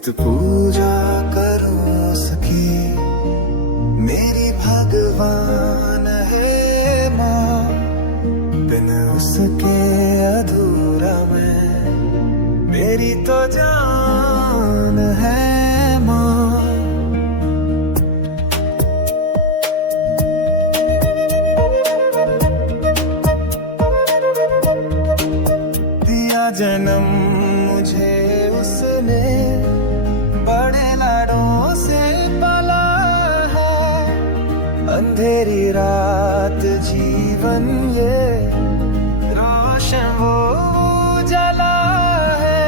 नित पूजा करूं उसकी, मेरी भगवान है माँ। बिन उसके अधूरा मैं, मेरी तो जान है माँ। दिया जन्म मुझे उसने, बड़े लाडों से पाला है। अंधेरी रात जीवन ये, रोशन वो जला है।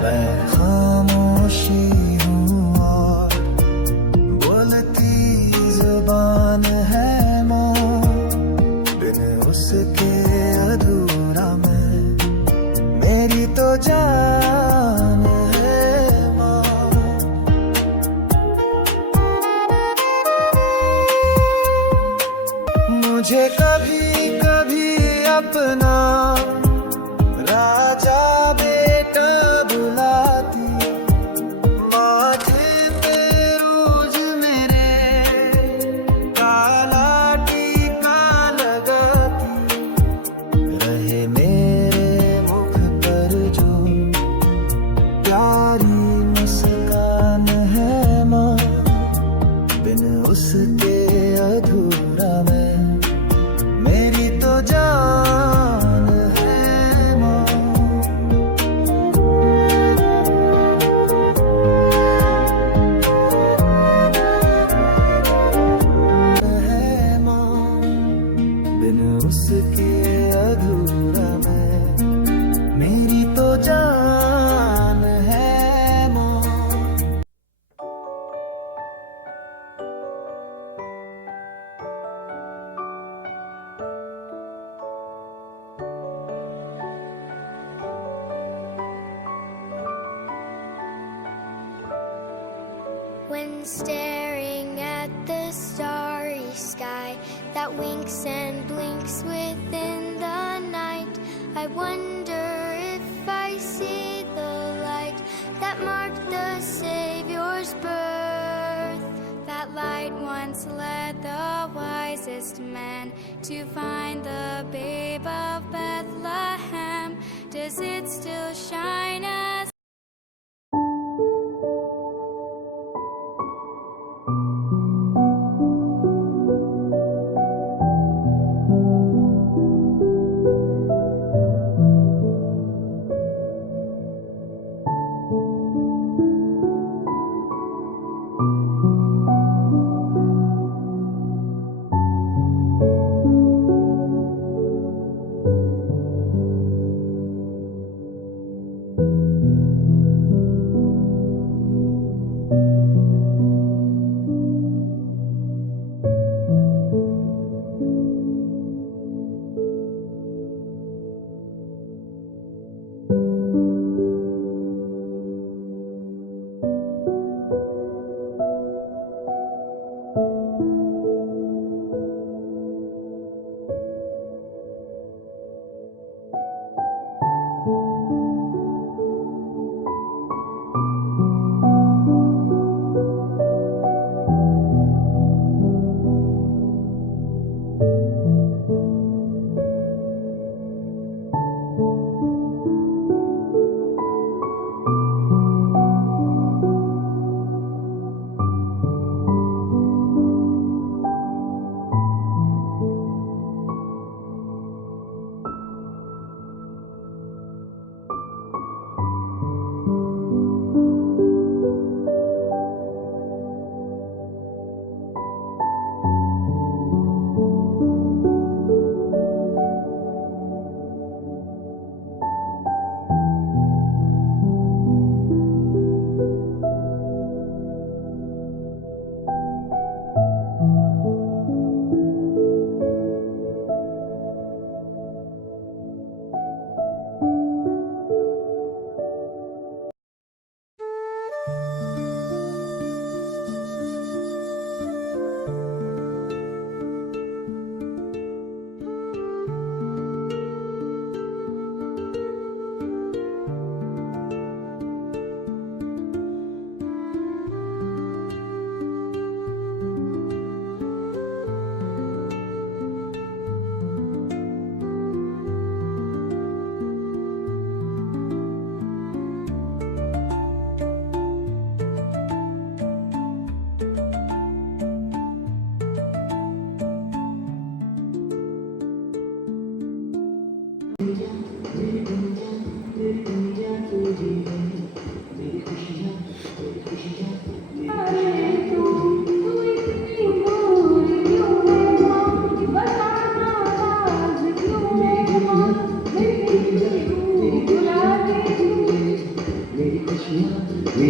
मैं खामोशी हूँ और बोलती जुबान है माँ। बिन उसके अधूरा मैं, मेरी तो जान है माँ। मुझे कभी कभी अपना राजा बेटा बुलाती, माथे पे रोज मेरे काला टीका लगाती। रहे मेरे मुख पर जो प्यारी मुस्कान है माँ। बिन उसके अधूरा मैं, मेरी तो जान है माँ। है माँ, बिन उसके अधूरा मैं, मेरी तो जान है माँ। When staring at the starry sky that winks and blinks within the night, I wonder if I see the light that marked the Savior's birth. That light once led the wisest man to find the babe of Bethlehem. Does it still shine as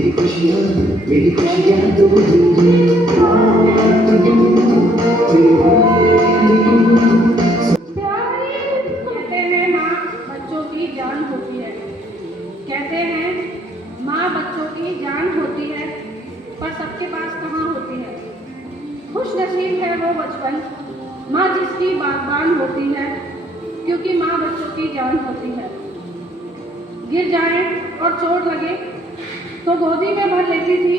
मेरी खुशियाँ तो तेरी कहते हैं माँ बच्चों की जान होती है। कहते हैं माँ बच्चों की जान होती है, पर सबके पास कहाँ होती है। खुश नसीब है वो बचपन माँ जिसकी बागबान होती है, क्योंकि माँ बच्चों की जान होती है। गिर जाए और चोट लगे तो गोदी में भर लेती थी,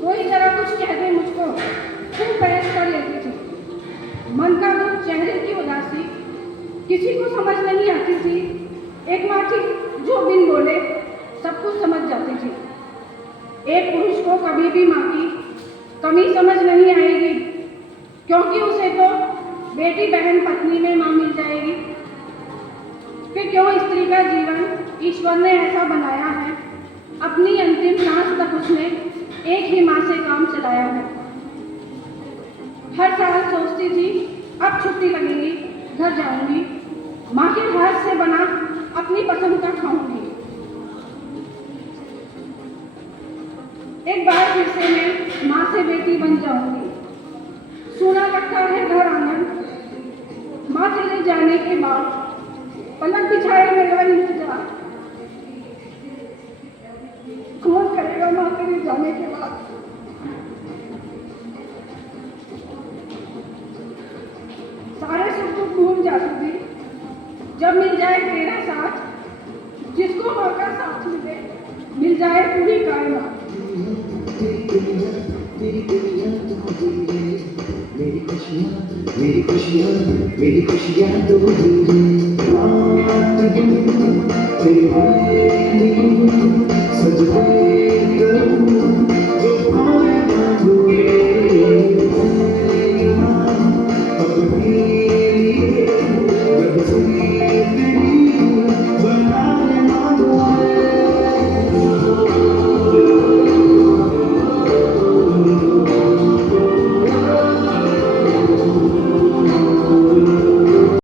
कोई जरा कुछ कह दे मुझको खूब बहस कर लेती थी। मन का दुख, चेहरे की उदासी किसी को समझ नहीं आती थी। एक माँ थी जो बिन बोले सब कुछ समझ जाती थी। एक पुरुष को कभी भी माँ की कमी समझ नहीं आएगी, क्योंकि उसे तो बेटी बहन पत्नी में माँ मिल जाएगी। फिर क्यों स्त्री का जीवन ईश्वर ने ऐसा बनाया है, अपनी अंतिम सांस तक उसने एक ही माँ से काम चलाया है। हर साल सोचती थी अब छुट्टी लगेगी, घर जाऊंगी, माँ के हाथ से बना अपनी पसंद का खाऊंगी। एक बार फिर से मैं माँ से बेटी बन जाऊंगी। सूना लगता है घर आंगन, माँ चले जाने के बाद पलक बिछाए मेरा इंतजार। कौन करेगा माँ तेरे जाने के बाद। सारे सुख दुख भूल जाती थी, जब मिल जाए तेरा साथ। जिसको माँ का साथ मिल जाए पूरी कायनात। मेरी खुशियाँ तो तेरी सज